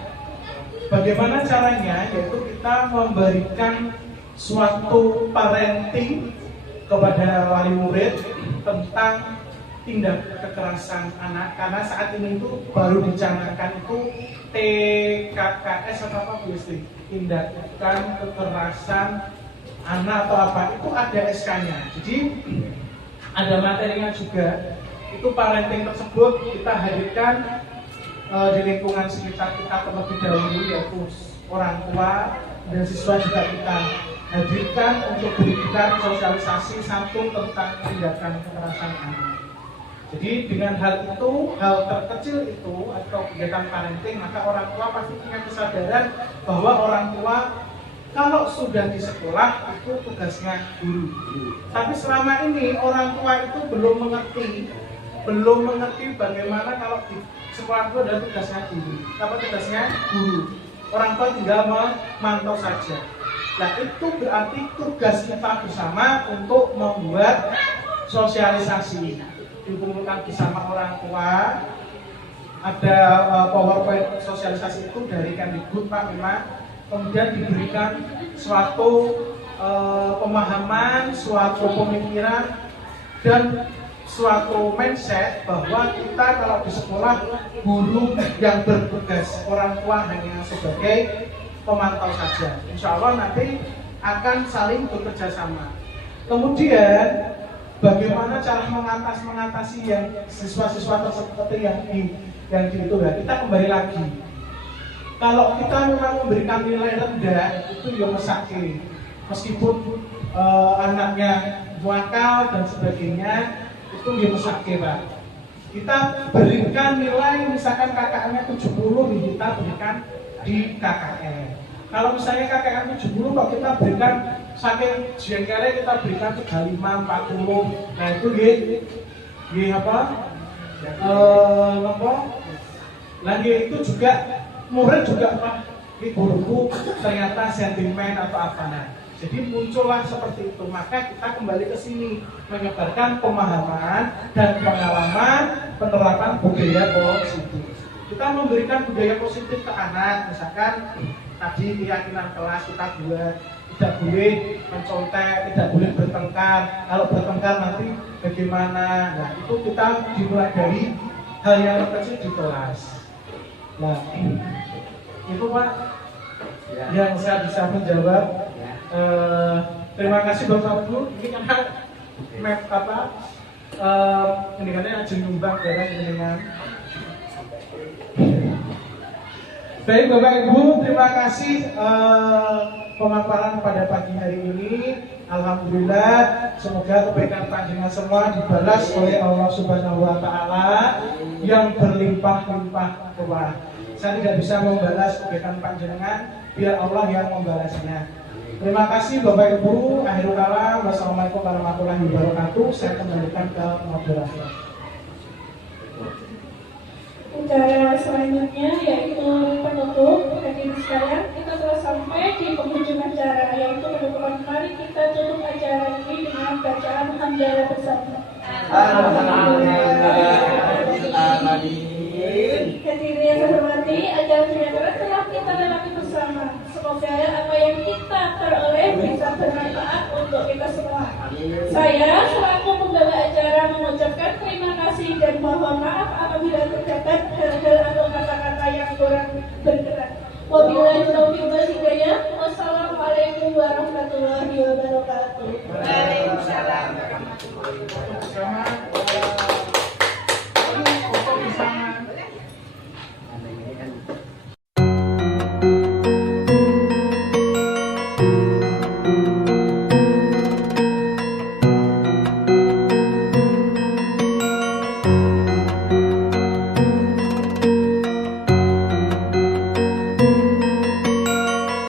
Bagaimana caranya? Yaitu kita memberikan suatu parenting kepada wali murid tentang tindak kekerasan anak, karena saat ini itu baru dicanangkan itu TKKS atau apa Bu Istri? Tindakan kekerasan anak atau apa, itu ada SK-nya. Jadi ada materinya juga. Itu parenting tersebut kita hadirkan di lingkungan sekitar kita terlebih dahulu, yaitu orang tua dan siswa juga kita hadirkan untuk berikan sosialisasi satu tentang tindakan kekerasan anak. Jadi dengan hal itu, hal terkecil itu atau kegiatan parenting, maka orang tua pasti punya kesadaran bahwa orang tua kalau sudah di sekolah itu tugasnya guru. Tapi selama ini orang tua itu belum mengerti bagaimana kalau di sekolah itu adalah tugasnya guru. Apa tugasnya guru? Orang tua tinggal memantau saja. Nah itu berarti tugas kita bersama untuk membuat sosialisasi. Dikumpulkan bersama orang tua, ada PowerPoint sosialisasi itu dari Kemdikbud Pak memang, kemudian diberikan suatu pemahaman, suatu pemikiran dan suatu mindset bahwa kita kalau di sekolah guru yang bertugas, orang tua hanya sebagai pemantau saja. Insya Allah nanti akan saling bekerja sama. Kemudian bagaimana cara mengatasi yang siswa-siswa tersebut yang itu ya, kita kembali lagi. Kalau kita memang memberikan nilai rendah itu ya mesake, meskipun anaknya nakal dan sebagainya itu ya mesake Pak. Kita berikan nilai misalkan KKN-nya 70, kita berikan di KKN. Kalau misalnya KKN 70 kok kita berikan saking jengkelnya kita berikan 35, 40. Nah itu lagi itu juga murid juga Pak, ini guruku ternyata sentimen atau apa. Nah jadi muncullah seperti itu. Maka kita kembali ke sini menyebarkan pemahaman dan pengalaman penerapan budaya positif. Kita memberikan budaya positif ke anak, misalkan tadi keyakinan kelas kita buat tidak boleh mencontek, tidak boleh bertengkar. Kalau bertengkar nanti bagaimana? Nah itu kita dimulai dari hal yang kecil di kelas. Nah itu Pak yang saya bisa menjawab. Terima kasih Bapak Ibu. Ini karena ini karena ajeng nyumbang barang dengan. Baik Bapak Ibu, terima kasih pemaparan pada pagi hari ini. Alhamdulillah, semoga kebaikan panjenengan semua dibalas oleh Allah Subhanahu wa Ta'ala yang berlimpah-limpah ruah. Saya tidak bisa membalas kebaikan panjenengan, biar Allah yang membalasnya. Terima kasih Bapak Ibu. Akhirul kalam, wassalamualaikum warahmatullahi wabarakatuh. Saya kembalikan ke moderator. Acara selanjutnya yaitu penutup. Hadirin sekalian, kita telah sampai di penghujung acara, yaitu penutupan. Mari kita tutup acara ini dengan bacaan hamdalah bersama. Hadirin yang terhormati, acara selanjutnya telah kita lewati bersama. Semoga apa yang kita peroleh bisa bermanfaat untuk kita semua. Saya selaku pembawa acara mengucapkan terima kasih dan mohon maaf apabila terdapat hal-hal atau kata-kata yang kurang berkenan. Wabillahi taufiq wal hidayah. Wassalamualaikum warahmatullahi wabarakatuh. Waalaikumsalam warahmatullahi wabarakatuh.